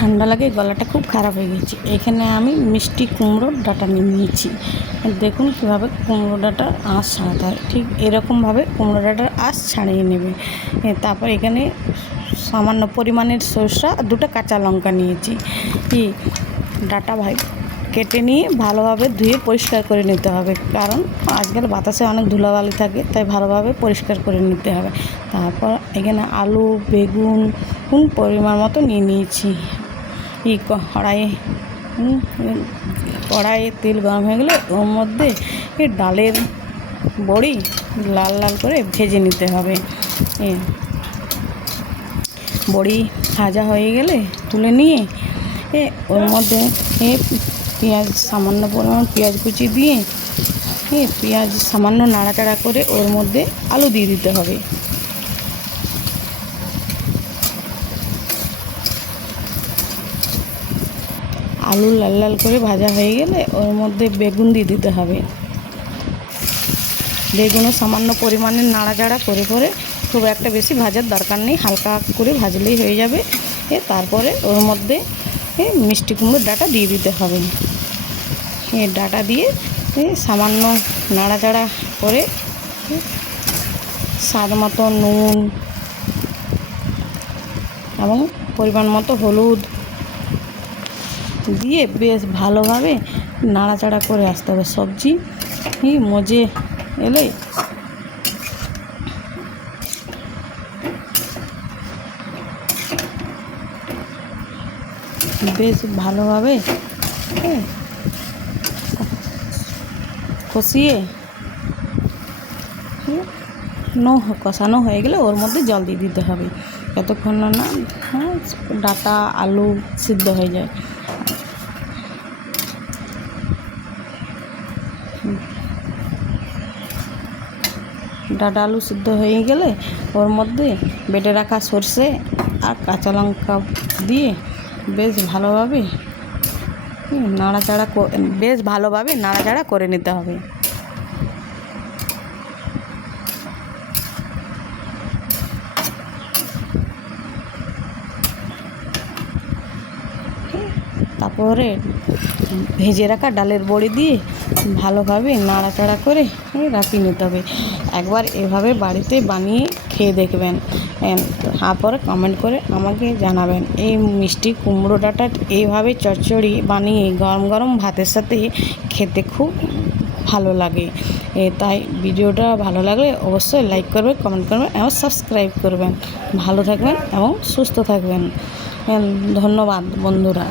ঠান্ডা লাগে, গলাটা খুব খারাপ হয়ে গেছে। এখানে আমি মিষ্টি কুমড়োর ডাঁটা নিয়ে নিয়েছি। দেখুন কীভাবে কুমড়ো ডাঁটার আঁশ ছাড়াতে হয়, ঠিক এরকমভাবে কুমড়ো ডাঁটার আঁশ ছাড়িয়ে নেবে। তারপর এখানে সামান্য পরিমাণের সরষা আর 2টা কাঁচা লঙ্কা নিয়েছি। ডাঁটা কেটে নিয়ে ভালোভাবে ধুয়ে পরিষ্কার করে নিতে হবে, কারণ আজকাল বাতাসে অনেক ধুলাবালি থাকে, তাই ভালোভাবে পরিষ্কার করে নিতে হবে। তারপর এখানে আলু, বেগুন পরিমাণ মতো নিয়ে নিয়েছি। কড়াইয়ে তেল গরম হয়ে গেলে ওর মধ্যে ডালের বড়ি লাল লাল করে ভেজে নিতে হবে। বড়ি ভাজা হয়ে গেলে তুলে নিয়ে ওর মধ্যে পেঁয়াজ, সামান্য পরিমাণ পেঁয়াজ কুচি দিয়ে পেঁয়াজ সামান্য নাড়াচাড়া করে ওর মধ্যে আলু দিয়ে দিতে হবে। আলু লাল লাল করে ভাজা হয়ে গেলে ওর মধ্যে বেগুন দিয়ে দিতে হবে। বেগুনও সামান্য পরিমাণে নাড়াচাড়া করে খুব একটা বেশি ভাজার দরকার নেই, হালকা করে ভাজলেই হয়ে যাবে। তারপরে ওর মধ্যে মিষ্টি কুমড়োর ডাঁটা দিয়ে দিতে হবে। ডাঁটা দিয়ে সামান্য নাড়াচাড়া করে স্বাদ মতো নুন এবং পরিমাণ মতো হলুদ দিয়ে বেশ ভালোভাবে নাড়াচাড়া করে আসতে হবে। সবজি মজে এলে বেশ ভালোভাবে কষিয়ে কষানো হয়ে গেলে ওর মধ্যে জল দিয়ে দিতে হবে, যতক্ষণ না ডাঁটা আলু সিদ্ধ হয়ে যায়। ডাঁটা আলু সিদ্ধ হয়ে গেলে ওর মধ্যে বেটে রাখা সরষে আর কাঁচা লঙ্কা দিয়ে বেশ ভালোভাবে নাড়াচাড়া করে নিতে হবে। তারপরে ভেজে রাখা ডালের বড়ি দিয়ে ভালোভাবে নাড়াচাড়া করে রাখিয়ে নিতে হবে। একবার এভাবে বাড়িতে বানিয়ে খেয়ে দেখবেন, তারপরে কমেন্ট করে আমাকে জানাবেন। এই মিষ্টি কুমড়ো ডাঁটার এইভাবে চচ্চড়ি বানিয়ে গরম গরম ভাতের সাথে খেতে খুব ভালো লাগে। তাই ভিডিওটা ভালো লাগলে অবশ্যই লাইক করবেন, কমেন্ট করবেন এবং সাবস্ক্রাইব করবেন। ভালো থাকবেন এবং সুস্থ থাকবেন। ধন্যবাদ বন্ধুরা।